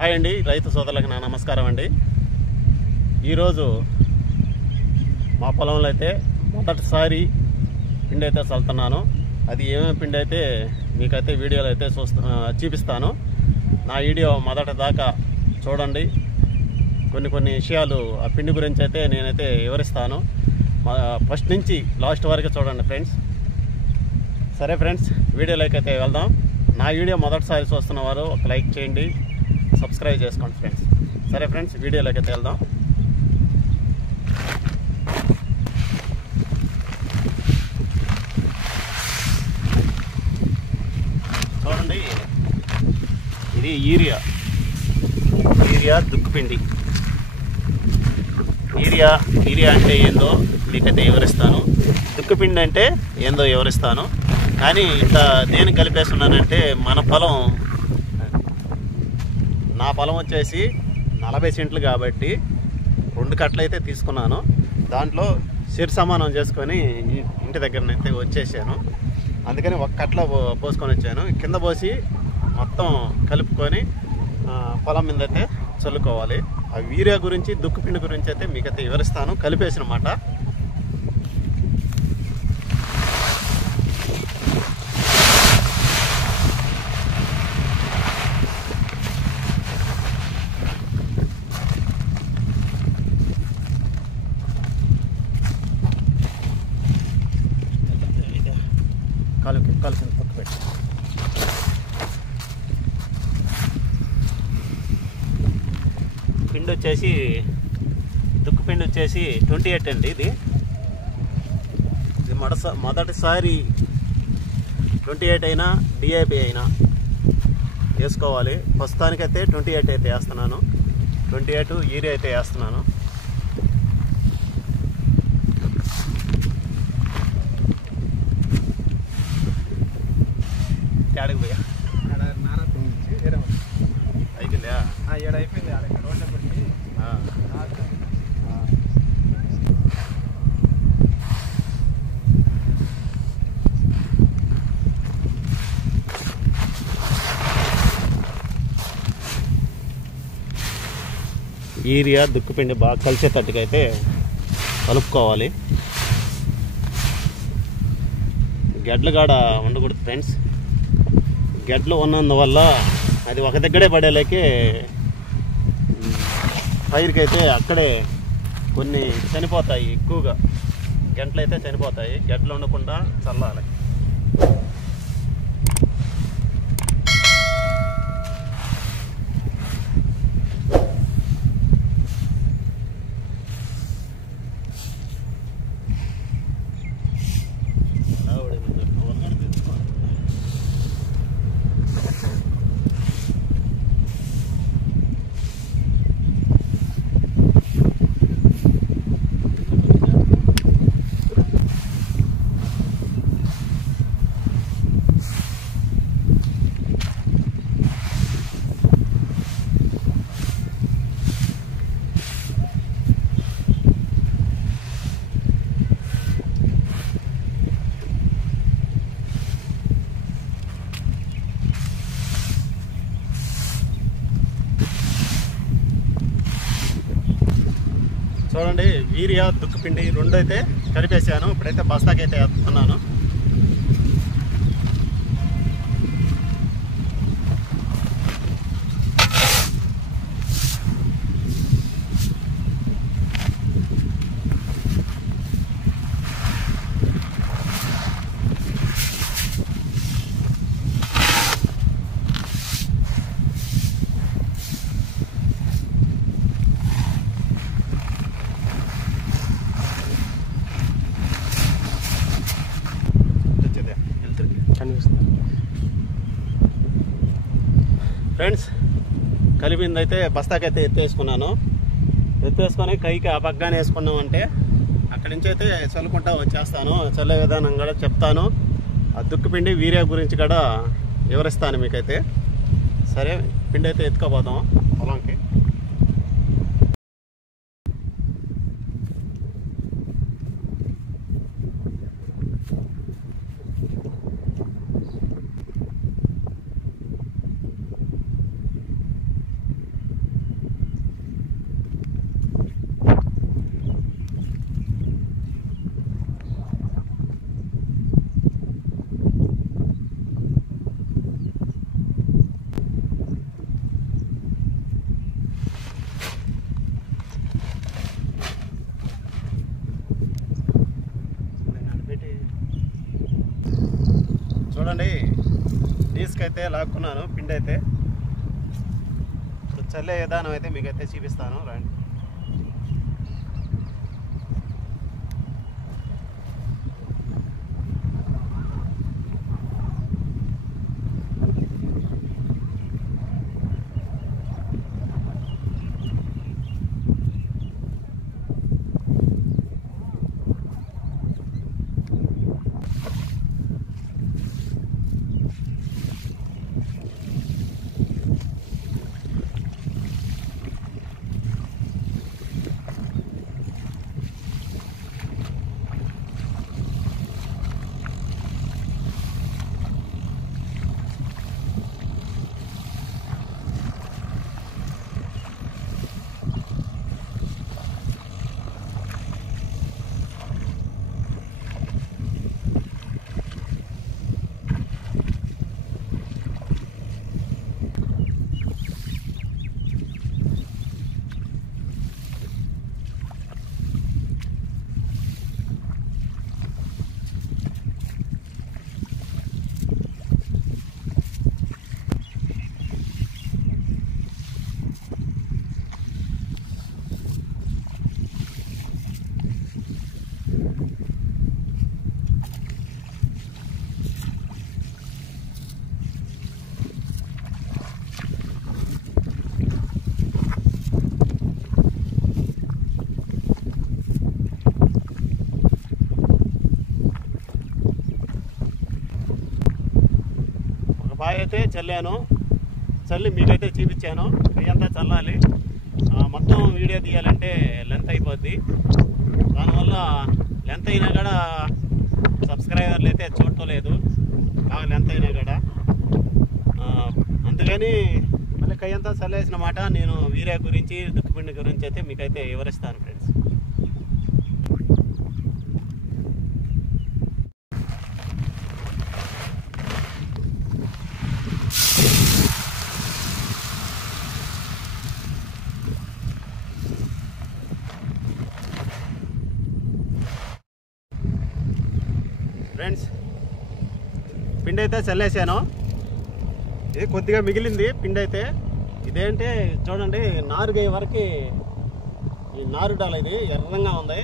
Hi అండి, రైతు సోదరులకు నా నమస్కారం అండి. ఈరోజు మా పొలంలో అయితే మొదటిసారి పిండి అయితే చల్లుతున్నాను. అది ఏమేమి పిండి అయితే మీకైతే వీడియోలో అయితే చూపిస్తాను. నా వీడియో మొదటి దాకా చూడండి. కొన్ని విషయాలు ఆ పిండి గురించి అయితే నేనైతే వివరిస్తాను. ఫస్ట్ నుంచి లాస్ట్ వరకు చూడండి ఫ్రెండ్స్. సరే ఫ్రెండ్స్, వీడియోలోకి అయితే వెళ్దాం. నా వీడియో మొదటిసారి చూస్తున్న వారు ఒక లైక్ చేయండి, సబ్స్క్రైబ్ చేసుకోండి ఫ్రెండ్స్. సరే ఫ్రెండ్స్, వీడియోలోకి అయితే వెళ్దాం. చూడండి, ఇది యూరియా దుక్కుపిండి. యూరియా అంటే ఏందో మీకైతే వివరిస్తాను. దుక్కుపిండి అంటే ఏందో వివరిస్తాను. కానీ ఇంత దేని కలిపేస్తున్నానంటే నా పొలం వచ్చేసి 40 సెంట్లు కాబట్టి 2 కట్టలు అయితే తీసుకున్నాను. దాంట్లో సిరి సమానం చేసుకొని ఇంటి దగ్గరనైతే వచ్చేసాను. అందుకని ఒక కట్టలో పోసుకొని వచ్చాను. కింద పోసి మొత్తం కలుపుకొని పొలం మీద అయితే చల్లుకోవాలి. ఆ యూరియా గురించి దుక్కుపిండి గురించి అయితే మీకైతే వివరిస్తాను. కలిపేసినమాట. కలిసి పక్క పెట్టి పిండి వచ్చేసి దుక్కుపిండి వచ్చేసి 28 అండి. ఇది మొదటిసారి 28 అయినా డిఏపి అయినా వేసుకోవాలి. ప్రస్తుతానికైతే 28 అయితే వేస్తున్నాను. 28 యూరియా అయితే వేస్తున్నాను. ఆడికి పోయా అయిపోయిందా? అయిపోయింది. రోడ్ల పెట్టి యూరియా దుక్కుపిండి బాగా కలిసేటట్టుగా అయితే కలుపుకోవాలి. గడ్డలు కాడ ఉండకూడదు ఫ్రెండ్స్. గడ్డలు ఉన్నందువల్ల అది ఒక దగ్గరే పడేలేకే పైరుకి అయితే అక్కడే కొన్ని చనిపోతాయి. ఎక్కువగా గంటలు అయితే చనిపోతాయి. గడ్డలు ఉండకుండా చల్లాలి. చూడండి, యూరియా దుక్కుపిండి 2 అయితే కలిపేసాను. ఇప్పుడైతే బస్తాకి అయితే వేస్తున్నాను. ఫ్రెండ్స్, కలిపింది అయితే బస్తాకైతే ఎత్తేసుకున్నాను. ఎత్తేసుకొని కైకి ఆ పక్కనే వేసుకున్నామంటే అక్కడి నుంచి అయితే చల్లుకుంటా వచ్చేస్తాను. చల్లే విధానం కూడా చెప్తాను. ఆ దుక్కుపిండి యూరియా గురించి కూడా వివరిస్తాను మీకైతే. సరే, పిండి అయితే ఎత్తుకోపోతాం పొలంకి. చూడండి తీసుకైతే లాక్కున్నాను పిండి అయితే. చల్లే విధానం అయితే మీకైతే చూపిస్తాను రండి. బాయ్ అయితే చల్లాను, చల్లి మీకైతే చూపించాను. అయ్యంతా చల్లాలి. మొత్తం వీడియో తీయాలంటే లెంత్ అయిపోద్ది. దానివల్ల లెంత్ అయినా కూడా సబ్స్క్రైబర్లు అయితే చూడలేదు, బాగా లెంత్ అయినా కూడా. అందుకని మళ్ళీ కయ్యంతా చల్లేసిన మాట నేను వీరే గురించి దుక్కుపిండి గురించి అయితే మీకైతే వివరిస్తాను ఫ్రెండ్స్. ఫ్రెండ్స్ పిండి అయితే చల్లేసాను. ఇది కొద్దిగా మిగిలింది పిండి అయితే. ఇదేంటే చూడండి నారుగై వరకు ఈ నారుడాల ఇది ఎర్రంగా ఉంది.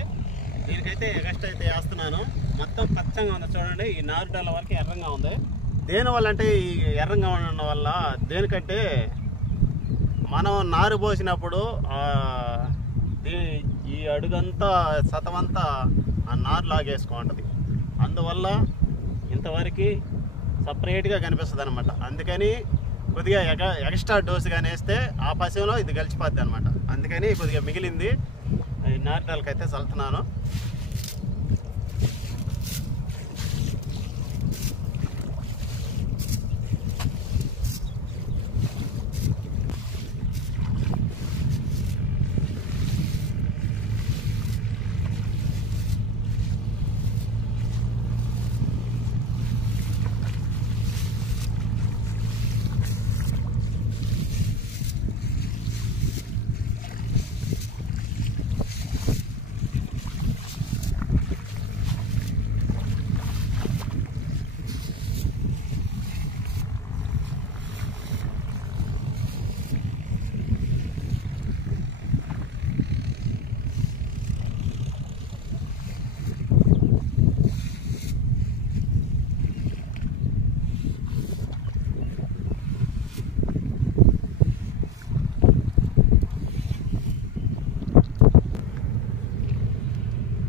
దీనికైతే ఎగస్ట్ అయితే వేస్తున్నాను. మొత్తం పచ్చంగా ఉంది చూడండి. ఈ నారుడాల వరకు ఎర్రంగా ఉంది. దేనివల్ల అంటే ఈ ఎర్రంగా ఉండడం వల్ల దేనికంటే మనం నారు పోసినప్పుడు ఈ అడుగంతా సతమంతా ఆ నారు లాగేసుకుంటుంది. అందువల్ల ఇంతవరకు సపరేట్గా కనిపిస్తుంది అనమాట. అందుకని కొద్దిగా ఎక్స్ట్రా డోస్ కానీ వేస్తే ఆ పశువులో ఇది గలిచిపోద్ది అనమాట. అందుకని కొద్దిగా మిగిలింది నారుడాలకి అయితే చల్లుతున్నాను.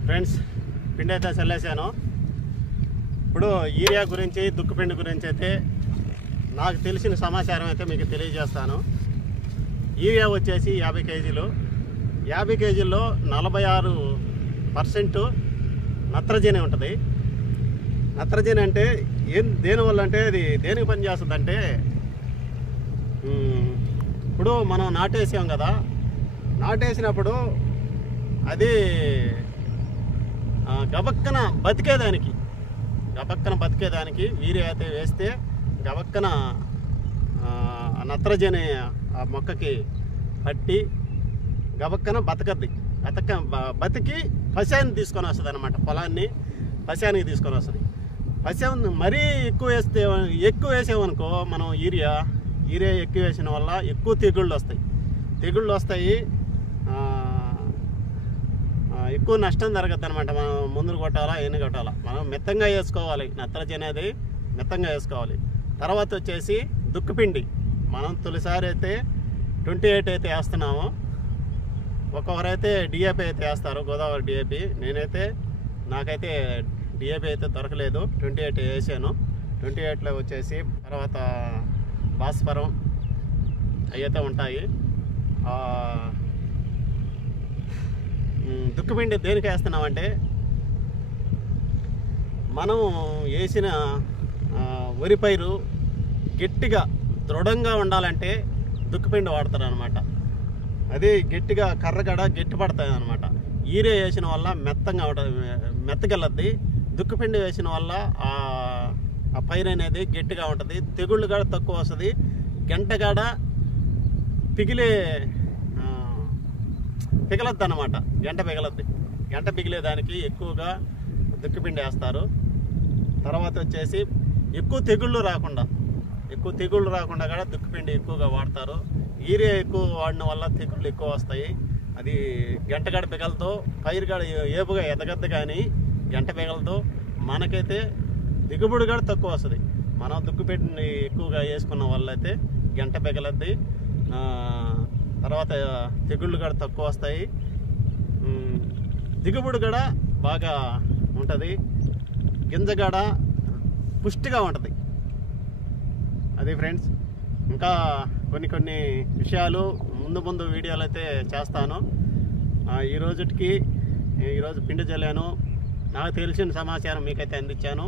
ఫ్రెండ్స్ పిండి అయితే చల్లేసాను. ఇప్పుడు యూరియా గురించి దుక్కుపిండి గురించి అయితే నాకు తెలిసిన సమాచారం అయితే మీకు తెలియజేస్తాను. యూరియా వచ్చేసి 50 కేజీలు. 50 కేజీల్లో 46% నత్రజని ఉంటుంది. నత్రజని అంటే దేనివల్ల అంటే అది దేనికి పని చేస్తుంది అంటే, ఇప్పుడు మనం నాటేసాం కదా, నాటేసినప్పుడు అది గబక్కన బతికేదానికి వీరి అయితే వేస్తే గబక్కన నత్రజని ఆ మొక్కకి పట్టి గబక్కన బతికి పశాన్ని తీసుకొని వస్తుంది అనమాట. పొలాన్ని పశానికి తీసుకొని వస్తుంది. మరీ ఎక్కువ వేసామనుకో మనం యూరియా ఎక్కువ వేసిన వల్ల ఎక్కువ తెగుళ్ళు వస్తాయి. ఎక్కువ నష్టం జరగద్దు అనమాట. మనం మందులు కొట్టాలా ఎన్ని కొట్టాలా, మనం మెత్తంగా వేసుకోవాలి. నత్రజని అనేది మెత్తంగా వేసుకోవాలి. తర్వాత వచ్చేసి దుక్కుపిండి మనం తొలిసారి అయితే 28 అయితే వేస్తున్నాము. ఒక్కొక్కరైతే డిఏపి అయితే వేస్తారు, గోదావరి డిఏపి. నాకైతే డిఏపి అయితే దొరకలేదు, 28 వేసాను. 28లో వచ్చేసి తర్వాత భాస్వరం అయితే ఉంటాయి. దుక్కుపిండి దేనికి వేస్తున్నామంటే మనం వేసిన వరి పైరు గట్టిగా దృఢంగా ఉండాలంటే దుక్కుపిండి వాడతారు అనమాట. అది గట్టిగా కర్రగడ గట్టి పడుతుంది అనమాట. యూరియా వేసిన వల్ల మెత్తగెళ్ళద్ది. దుక్కుపిండి వేసిన వల్ల ఆ పైరు అనేది గట్టిగా ఉంటుంది, తెగుళ్ళు కూడా తక్కువ వస్తుంది. గంటగాడ పిగలద్దు అనమాట. గంట పిగిలేదానికి ఎక్కువగా దుక్కిపిండి వేస్తారు. తర్వాత వచ్చేసి ఎక్కువ తెగుళ్ళు రాకుండా కూడా దుక్కిపిండి ఎక్కువగా వాడతారు. యూరియా ఎక్కువ వాడిన వల్ల తెగుళ్ళు ఎక్కువ వస్తాయి. అది గంటగడ పిగలతో పైరుగడ ఏపుగా ఎదగద్దు, కానీ గంట పిగలతో మనకైతే దిగుబడి కూడా తక్కువ వస్తుంది. మనం దుక్కిపిండి ఎక్కువగా వేసుకున్న వల్ల అయితే గంట పిగలద్ది. తర్వాత తెగుళ్ళు కూడా తక్కువ వస్తాయి. దిగుబడి కూడా బాగా ఉంటుంది. గింజగడ పుష్టిగా ఉంటుంది. అది ఫ్రెండ్స్. ఇంకా కొన్ని విషయాలు ముందు వీడియోలు అయితే చేస్తాను. ఈరోజు పిండి జల్లాను. నాకు తెలిసిన సమాచారం మీకైతే అందించాను.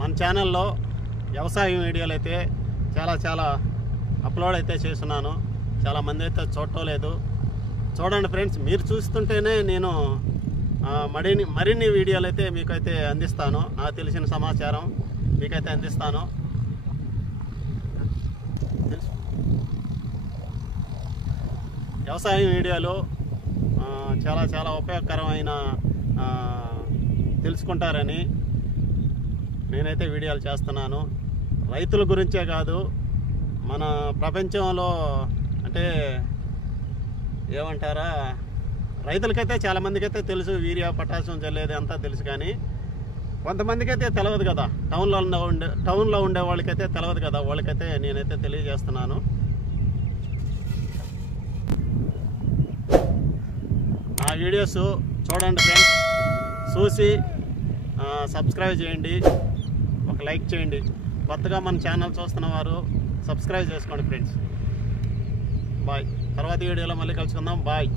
మన ఛానల్లో వ్యవసాయం వీడియోలు అయితే చాలా అప్లోడ్ అయితే చేస్తున్నాను. చాలామంది అయితే చూడలేదు. చూడండి ఫ్రెండ్స్, మీరు చూస్తుంటేనే నేను మరిన్ని వీడియోలు అయితే మీకైతే అందిస్తాను. నాకు తెలిసిన సమాచారం మీకైతే అందిస్తాను. వ్యవసాయం వీడియోలు చాలా ఉపయోగకరమైన తెలుసుకుంటారని నేనైతే వీడియోలు చేస్తున్నాను. రైతుల గురించే కాదు, మన ప్రపంచంలో అంటే ఏమంటారా, రైతులకైతే చాలామందికి అయితే తెలుసు యూరియా పొటాషియం చల్లేది అంతా తెలుసు, కానీ కొంతమందికి అయితే తెలియదు కదా. టౌన్లో ఉండే వాళ్ళకైతే తెలియదు కదా. వాళ్ళకైతే నేనైతే తెలియజేస్తున్నాను. ఆ వీడియోస్ చూడండి ఫ్రెండ్స్, చూసి సబ్స్క్రైబ్ చేయండి, ఒక లైక్ చేయండి. కొత్తగా మన ఛానల్ చూస్తున్న వారు సబ్స్క్రైబ్ చేసుకోండి ఫ్రెండ్స్. బాయ్. తర్వాత వీడియోలో మళ్ళీ కలుసుకుందాం. బాయ్.